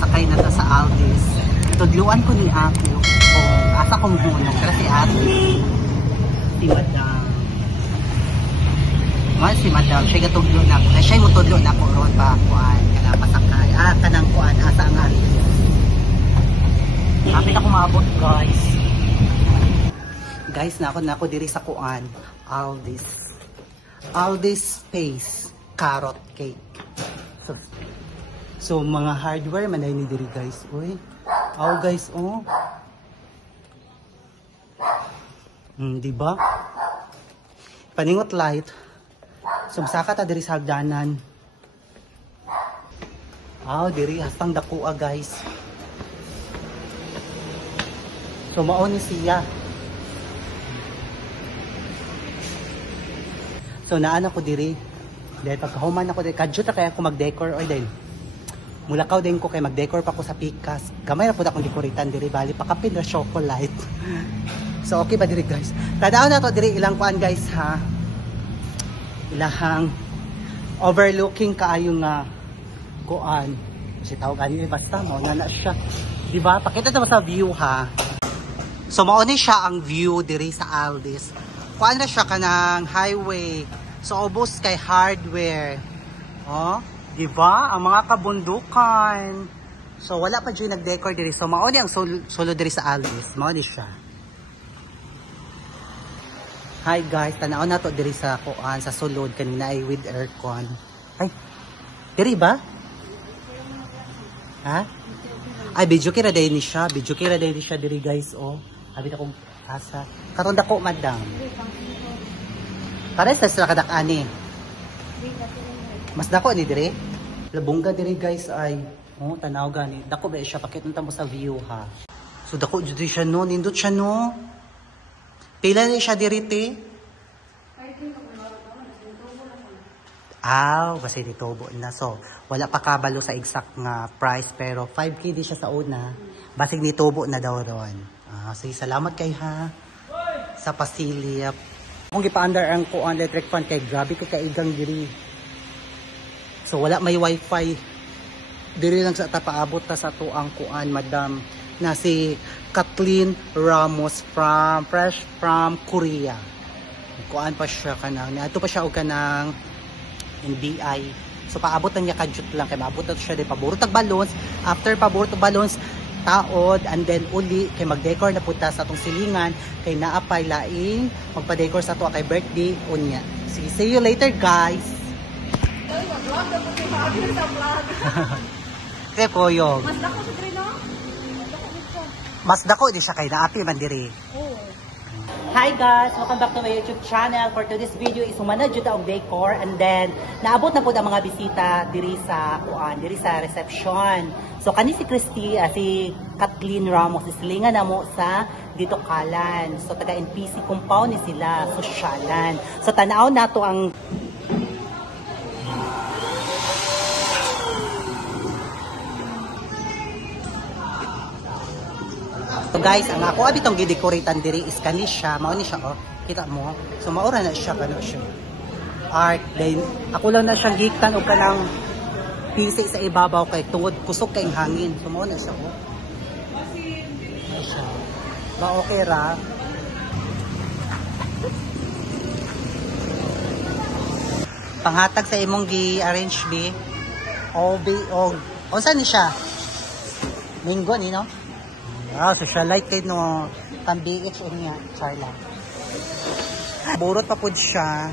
pasakay na ta sa Aldis. Tudluan ko ni ako kung asa kong hunong. Pero si ate, si Madam. Well, si Madam, siya gatudlo na ako. Siya yung tudlo na ako ron pa kuan. Kaya pasakay. Kanang kuan, asa ang Aldis. Kapit ako maabot, guys. Guys, na ako diri sa kuan. Aldis. Aldis Space Carrot Cake. So mga hardware man ay ni diri guys. Uy. Guys, oh. Di ba? Paningot light. Sumsaka ta diri sa hagdanan. Diri hastang dakua guys. So mao ni siya. So naan ako diri. Dahil pagkahuman ako diri, kadyo ta kaya ako mag-decor oy dahil. Mulakaw din ko kay mag-decor pa ko sa pikas. Gamay na po akong dekoritan diri bali pakapin na chocolate. So okay ba diri guys? Tanaw na to diri ilang kuan guys ha. Ilahang overlooking kaayo nga kuan. Kasi tawag ani basta mo na siya. Di ba? Pakita ta sa view ha. So mao ni siya ang view diri sa Aldis. Kuan na siya kanang highway. So ubos kay hardware. Oh, di ba? Ang mga kabundukan. So wala pa dyan nag-decor diri. So mao ni ang solo diri sa Aldis. Mao ni siya. Hi guys, tanaw na to diri sa kuan sa sulod kanina ay with aircon. Ay. Diri ba? Ha? Ay video kira day ni siya. Video kira day ni siya diri guys, oh. Abi ta kong asa. Karon dako madam. Pares sa kadak-ani. Mas dako ni diri. Labungga diri guys ay oh tanaw gani. Dako ba siya pakita mo sa view ha. So dako jud siya no, nindot siya no. Pila ni siya diri te? Kasi ditobo na. So wala pa kabalo sa exact nga price pero 5K di siya sa una. Basig nitobo na daw ron. Sige, salamat kay ha sa pasilip. Kung gipa-under ang kuan electric fan kay grabe kay kaigang diri. So wala may wifi. Diri lang sa tapaabot ta sa tuang kuan madam na si Kathleen Ramos fresh from Korea. Kuan pa siya kanang ato pa siya og kanang NBI. So paabot na niya kadjut lang kay maabot na siya di paborot og balloons. After paborot og balloons taod and then uli kay mag-decor na puta sa atong silingan kay naapay laing magpa-decor sa ato kay birthday unya. Sige, see you later guys. Kay Koyog. Mas dako sa diri no? Mas dako di siya kay naapi man diri. Hi guys! Welcome back to my YouTube channel. For today's video is humana jud ang decor and then naabot na po ang mga bisita diri sa kuan, diri sa reception. So kani si Christy, si Kathleen Ramos isilingan namo sa dito Kalan. So taga NPC compound ni sila, sosyalan. So tanaw nato ang So guys, ang ako abitong gidekoretan diri is kani siya, mao ni siya oh. Kita mo. So maura na siya kano siya. Art then ako lang na siyang giktan og kanang pisi sa ibabaw kay tungod kusog kay hangin. So mao na siya oh. Ba okay ra. Panghatag sa imong gi-arrange bi. Og unsa ni siya? Minggo ni no? Socialite kay no tambiix unya Charla. Burot pa pud siya.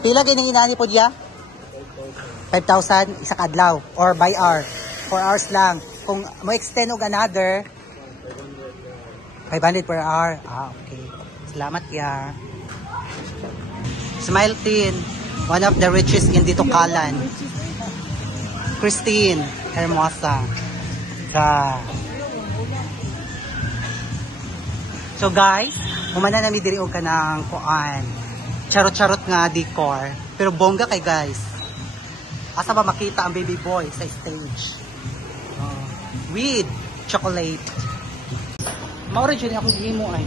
Pila gini inani pud ya? 5,000 isa ka adlaw or by hour. 4 hours lang. Kung mo extend og another 500 per hour. Okay. Salamat ya. Smile Teen, one of the richest in dito Kalan. Christine Hermosa. So guys, humana na mi diri og kanang kuan. Charot-charot nga decor, pero bongga kay guys. Asa ba makita ang baby boy sa stage? With chocolate. Maura dyan akong gihimo ay.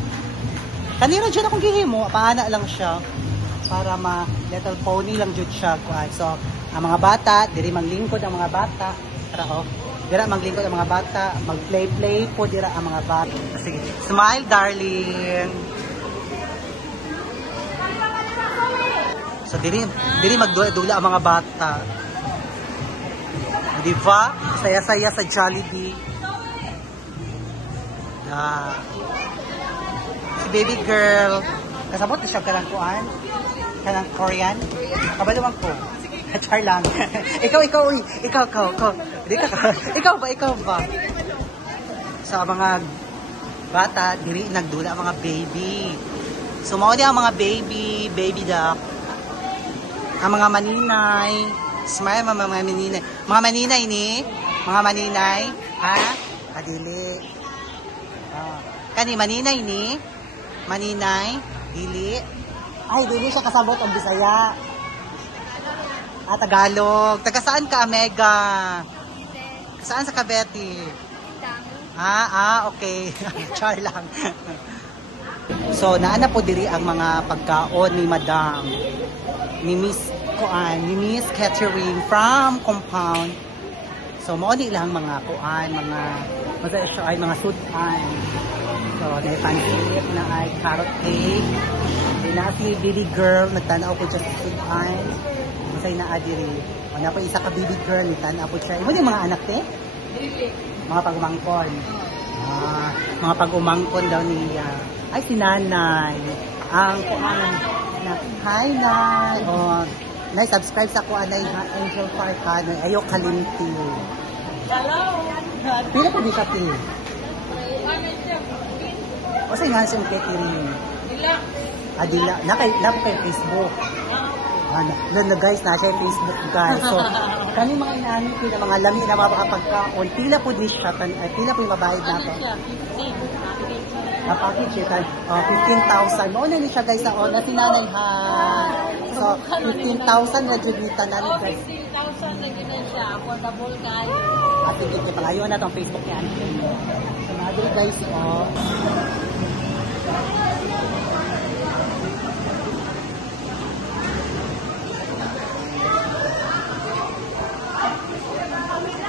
Kanina dyan akong gihimo, paana lang siya para ma little pony lang dyan siya kuan. So ang mga bata, diri manglingkod ang mga bata. Tara, oh. Dira maglingkod ang mga bata, mag-play-play po dira ang mga bata. Sige, smile darling. So diri magdula ang mga bata. Di ba? Saya-saya sa Jollibee. Si baby girl. Kasabot na siya kanang kuan? Kanang Korean? Kabalawang ko. Char lang. ikaw. Ikaw ba? Sa mga bata, diri nagdula ang mga baby. So, mao ang mga baby duck. Ang mga maninay. Smile, mga maninay. Mga maninay ni? Mga maninay? Ha? Kadili. Kani, maninay ni? Maninay? Dili? Ay, dili siya kasabot ang Bisaya. Tagalog. Taga saan ka, Mega? Saan sa Cavite? Okay. Char lang. So, naana po diri ang mga pagkaon ni Madam. Ni Miss Catherine from Compound. So, mo ni lang mga kuan, mga sudan. So, may pancit na ay carrot cake. Na si baby girl, nagtanaw ko siya sa sudan. Masay na adiri. Wala pa isa ka baby girl, nagtanaw po siya. Imo yung mga anak eh? Mga pag-umangkon. Mga pag-umangkon daw niya. Ay, si nanay. Ang kuan na, hi, nay. Nay, subscribe sa kuan na Angel Farca. Ayaw kalimti. Hello. Pila po di ka ti? O sa'yo nga siyang Catherine? Dila. Na po kayo Facebook. Guys, nasa Facebook guys. So, kami mga inamin ko na mga lami na mga pagkaon. Pila po ni siya. Pila po yung mabayad na ito. Package siya. 15,000. Noon na ni siya guys. Na sinanay ha. So, 15,000 na judita na ni guys. 15,000 na gina siya. Affordable guys. Sige, palayo na itong Facebook niya. So, nagre guys.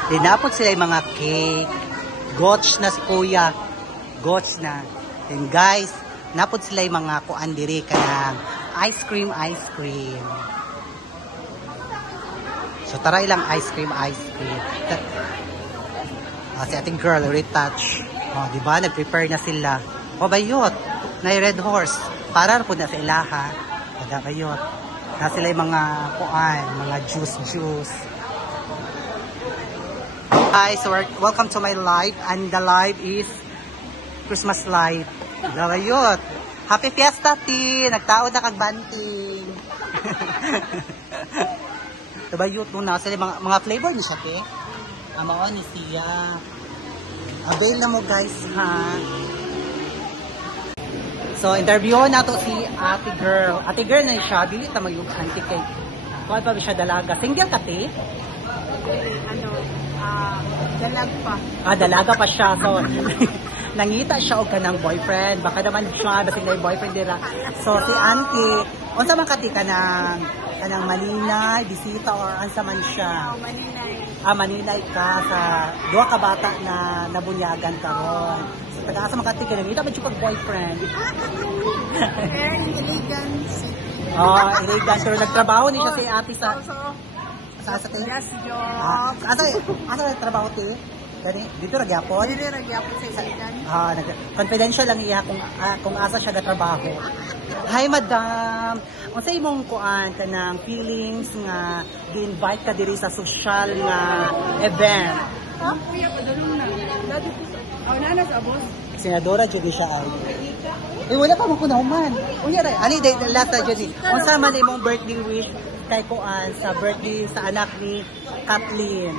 Dinapot sila yung mga cake. Gotch na si kuya. Gotch na. Then guys, napot sila yung mga kuan diri kanang ice cream. So tara ilang ice cream. Si ating girl, retouch. Di ba? Nag-prepare na sila. Bayot. Na red horse. Para po na sa ilaha. Bayot. Na sila yung mga kuan, mga juice. Guys, welcome to my live, and the live is Christmas live. Dawayot. Happy Fiesta, ti! Nagtaod na kagbanting. Dawayot nung nasa mga flavor ni siya, te. Amaon ni siya. Avail na mo, guys, ha? So, interview na to si ate girl. Ate girl na siya, bilit na mag-yung auntie cake. Kung pa siya dalaga. Single ka, te? Dalag pa. Dalaga pa siya. So, nangita siya og kanang boyfriend. Baka naman siya, basta may boyfriend nila. So, si auntie, unsa man kati kanang maninay, bisita, or ansa man siya? Maninay. Maninay ka sa duha ka bata na nabunyagan karon. So, taga-asa man kati ka, nangita ba siya pag boyfriend? Iligan City. Iligan. Pero nagtrabaho ni siya si ate sa... Sa yes, job. Asa trabaho ti? Dito nagyapon? Dito nagyapon sa Iligan. Confidential lang iya kung asa siya gatrabaho. Hi madam. Unsa imong kuan kanang feelings nga gi-invite ka diri sa social nga event? Kuya ko dalon na. Dadi ko sa nana sa boss. Senadora jud siya ay. Wala pa mo kunahuman. Unya ra ani lata jud. Unsa man imong birthday wish kay kuan sa birthday sa anak ni Kathleen?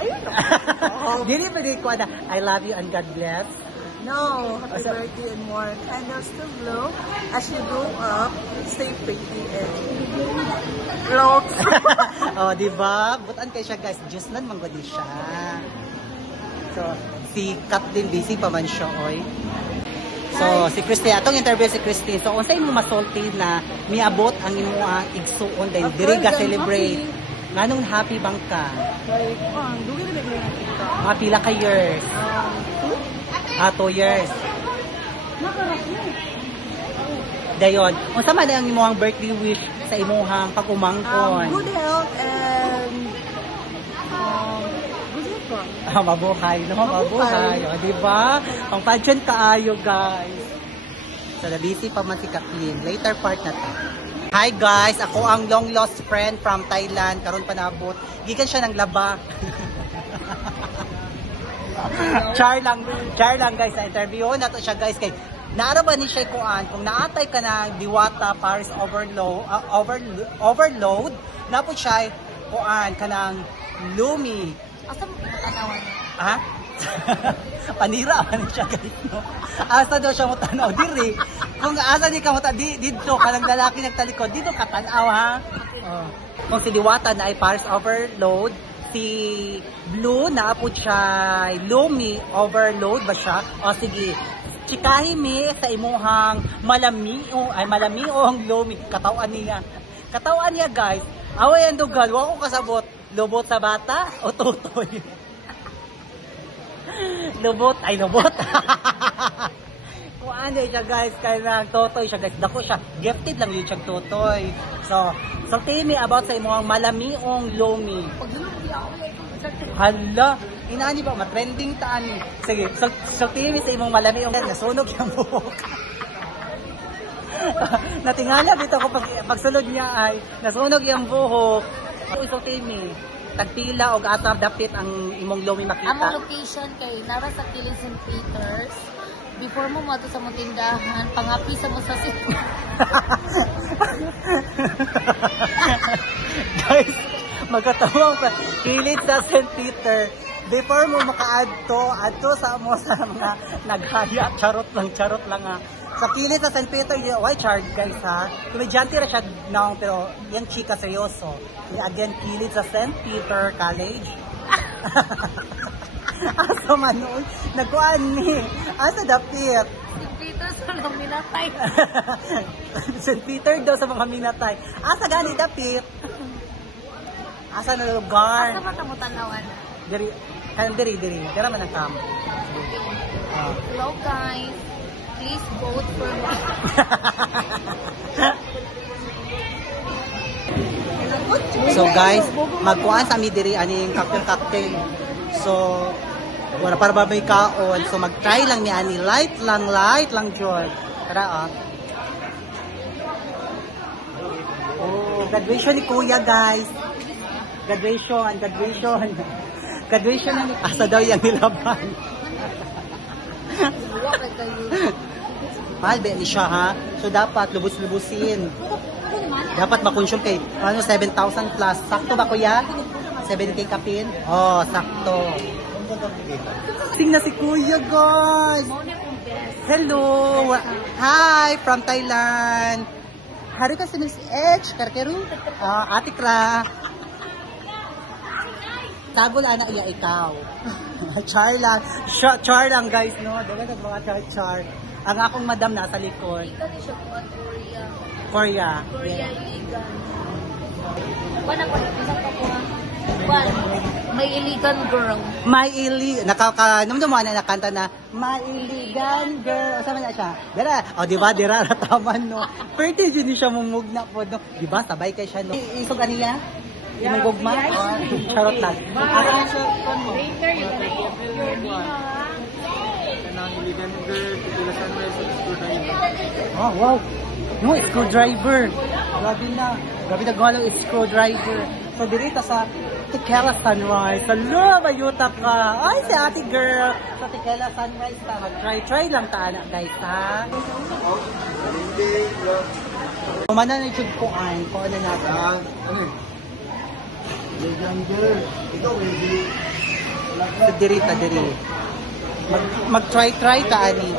Ayun. Dili ba di kuan I love you and God bless? No, happy birthday and more candles to blow. As you grow up, stay pretty and clothes. Di ba? Butan kay siya guys, just nan manggod siya. So, si Kathleen busy pa man siya oy. So, si Christine, atong interview si Christine. So, unsay mo masulti na miabot ang imuang igsuon dahil diri ka celebrate Nganong happy bang ka? Like, dugi na may nakita. Mga pila ka years? 2 years. Dayon, unsa man ang imong birthday wish sa imong pag-umangkon? Good health and good health. Mabuhay, no? Mabuhay. O, diba? Ang pageant kaayo, guys. So, nabisi pa man si Kathleen. Later part na to. Hi, guys. Ako ang long lost friend from Thailand. Karon pa naabot. Gikan siya ng laba. Char lang, guys, sa interview. Nato siya, guys, kay naara ba ni siya kuan kung naatay ka ng Diwata Paris overload na po siya kuan kanang Lumi. Asa mo tanawan niya? Ha? Panira man siya, guys, no? Asa daw siya mo tanaw diri. Kung asa di ka mo dito kanang lalaki nagtalikod dito ka tanaw, ha? Oh. Kung si Diwata na ay Paris overload, si Blue na po siya Lumi overload ba siya? O sige, chikahi mi sa imuhang malamiong Lumi katawan niya. Katawan niya, guys. Away ang dugal, wa ko kasabot. Lubot sa bata o tutoy? Lubot. Kung ano siya, guys, kaya tutoy siya, guys. Dako siya. Gifted lang yun siya tutoy. So tell me about sa imuhang malamiong Lumi. Hala, inaani ba? Matrending taan. Sige, so tell me sa imong malamiong nasunog siyang buhok. Natingala dito ko pagsulod niya ay nasunog yung buhok. So tell me, tagpila o atar dapit ang imong Lumi makita? Among location kay nara sa Killing St. Peters. Before mo mato sa mong tindahan, pangapi sa mo sa Guys, magkatawang sa Kilid sa St. Peter. Before mo makaadto sa mo sa mga naghaya, charot lang ha. Sa Kilid sa St. Peter, why charge, guys, ha? Komedyante ra siya naong, pero yan chika seryoso. Again, Kilid sa St. Peter College. Asa man noon, nagkuan ni. Asa dapit? St. Peters sa mga minatay. St. Peter daw sa mga minatay. Asa gani dapit? Asa na lugar? Asa mata mo tanawan? Diri man ang camp. Hello guys, please vote for me. So guys, magkuan sa mi diri aning cocktail. So wala para ba may kaon. So mag-try lang ni ani light lang jud. Tara Oh, graduation ni Kuya, guys. Graduation na ni asa daw yung nilaban. Mahal ba ni siya, ha? So dapat lubos-lubusin. Dapat makonsume kay 7,000 plus. Sakto ba, Kuya? 70 kapin? Oh, sakto. Tingnan si Kuya, guys. Hello. Hi, from Thailand. Hari ka si Miss H. Karkeru. Ate Kra. Tagol anak iya ikaw. Char lang, guys, no? Dapat ang mga char. Ang akong madam nasa likod. Ikaw ni siya po Korea. Korea iligan. Wala ko, isang pa po ha. May iligan girl. Namdaman na nakanta na, My Iligan Girl. Saan na siya? Dira. O, diba? Dira, nataman, no? Pwede din siya mumugna po, no? Diba? Sabay kay siya, no? Isog aniya? Yung gugma? Charot lang. Later, you can eat your dinner, ha? Oh, wow. No, screwdriver. Grabe na gawalo screwdriver. So, dirita sa Tikela Sunrise. Hello, mayuta ka. Ay, si ate girl. Sa Tikela Sunrise ta. Mag-try lang ta, anak, guys, ha? Kumana na yung kuan. Kuan na natin. So, dirita. Mag-try ka, ani.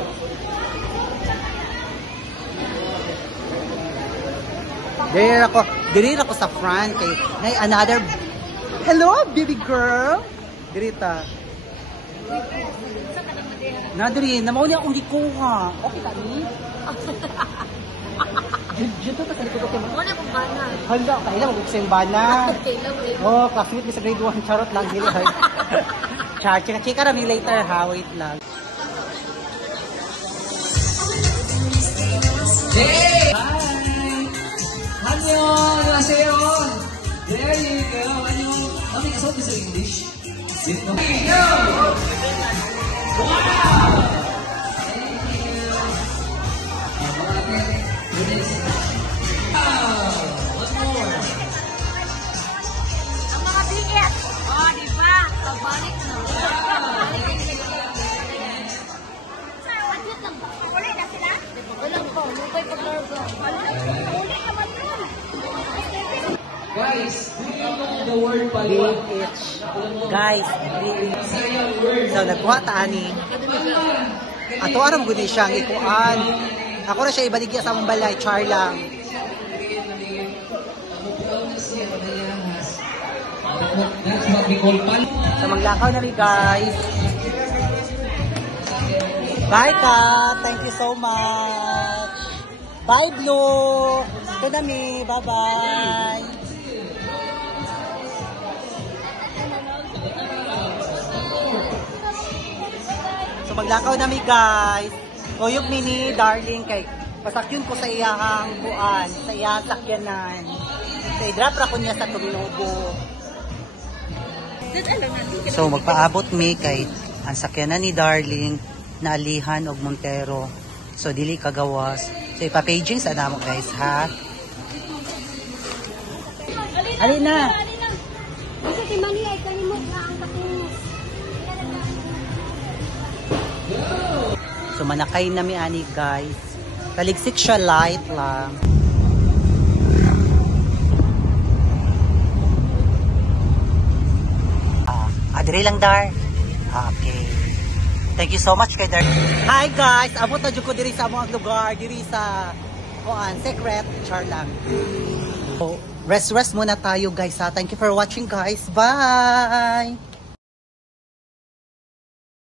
Diri ako sa front kay nay another. Hello, baby girl. Dirita. Na diri, namauli akong gikuha. Okay ta ni? Dito ta kalikot ko. Muna kung bana. Hala, kailan mo sa bana. Kailan eh. Oh, classmate ni sa grade 1 charot lang dili hay. Char, chika ra mi later ha, wait lang. Hey! Hi! 안녕하세요. There you go. 안녕. Mami, kasabi sa English. Sit mo. Yo! Wow! Ang mga biget. Oh, di ba? Pabalik na. Uli na sila? Wala po. Mubay pag-largo. Uli naman yun. Guys, do you know the word palwa? Guys, Sayang word. so nagkuha ta ani. Ato aram gud ni siyang ikuan. Ako na siya ibaligya sa among balay, char lang. That's what we call pal. So maglakaw na rin guys. Bye ka. Thank you so much. Bye Blue. Ito na mi. Bye-bye. So maglakaw na mi guys. Kuyog mi ni darling kay pasakyon ko sa iyahang buan, sa iyahang sakyanan. So i-drop ra ko niya sa Tuminubo. So magpaabot mi kay ang sakyanan ni darling na Alihan og Montero. So dili kagawas. So ipa-paging sa namo guys ha. Ali na. Kasi si Mani ay kalimot na ang kakinis. So manakay na mi ani guys. Taligsik siya light lang. Adre lang dar. Okay. Thank you so much kay Dar. Hi guys, abot na jud ko diri sa among lugar, diri sa kuan secret char lang. So, rest muna tayo guys ha. Thank you for watching guys. Bye.